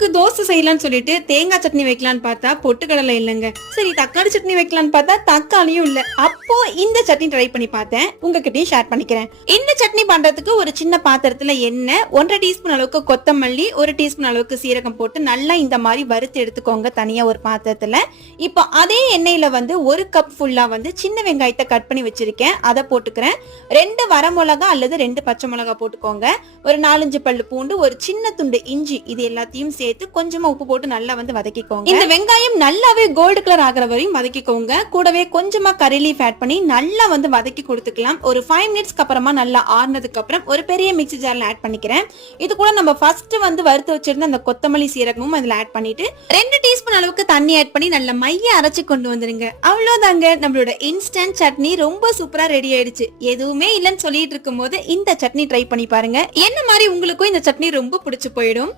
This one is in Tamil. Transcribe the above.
நைட்டுக்கு தோசை செய்யலாம்னு சொல்லிட்டு தேங்காய் சட்னி வைக்கலான்னு பார்த்தா பொட்டுக்கடலை இல்லைங்க. சரி தக்காளி சட்னி வைக்கலான்னு பார்த்தா தக்காளியும் இல்ல. அப்போ இந்த சட்னி ட்ரை பண்ணி பார்த்தேன், உங்ககிட்டயும் ஷேர் பண்ணிக்கிறேன். இந்த சட்னி பண்றதுக்கு ஒரு சின்ன பாத்திரத்துல எண்ணெய், 1.5 டீஸ்பூன் அளவுக்கு கொத்தமல்லி, 1 டீஸ்பூன் அளவுக்கு சீரகம் போட்டு நல்லா இந்த மாதிரி வறுத்து எடுத்துக்கோங்க தனியா ஒரு பாத்திரத்துல. இப்போ அதே எண்ணெயில வந்து 1 கப் ஃபுல்லா வந்து சின்ன வெங்காயத்தை கட் பண்ணி வச்சிருக்கேன், அதை போட்டுக்கிறேன். 2 வரமிளகா அல்லது 2 பச்சை மிளகா போட்டுக்கோங்க. ஒரு 4-5 பல்லு பூண்டு, ஒரு சின்ன துண்டு இஞ்சி, இது எல்லாத்தையும் சேர்த்து கொஞ்சமா உப்பு போட்டு நல்லா வந்து வதக்கிக்கோங்க. இந்த வெங்காயம் நல்லாவே கோல்டு கலர் ஆகிற வரையும் வதக்கிக்கோங்க. கூடவே கொஞ்சமா கரி லீஃப் ஆட் பண்ணி நல்லா வந்து வதக்கி கொடுத்துக்கலாம். ஒரு 5 மினிட்ஸ்க்கு அப்புறமா நல்லா ஆறுனதுக்கு அப்புறம் ஒரு பெரிய மிக்ஸி ஜார்ல ஆட் பண்ணிக்கிறேன். இது கூட நம்ம ஃபர்ஸ்ட் வந்து வறுத்து வச்சிருந்த அந்த கொத்தமல்லி சீரகமும் அதுல ஆட் பண்ணிட்டு 2 டீஸ்பூன் அளவுக்கு தண்ணி ஆட் பண்ணி நல்லா மைய அரைச்சு கொண்டு வந்துருங்க. அவ்வளவுதாங்க, நம்மளோட இன்ஸ்டன்ட் சட்னி ரொம்ப சூப்பரா ரெடி ஆயிடுச்சு. எதுவுமே இல்லைன்னு சொல்லிட்டு இருக்கும் போது இந்த சட்னி ட்ரை பண்ணி பாருங்க. என்ன மாதிரி உங்களுக்கும் இந்த சட்னி ரொம்ப பிடிச்சு போயிடும்.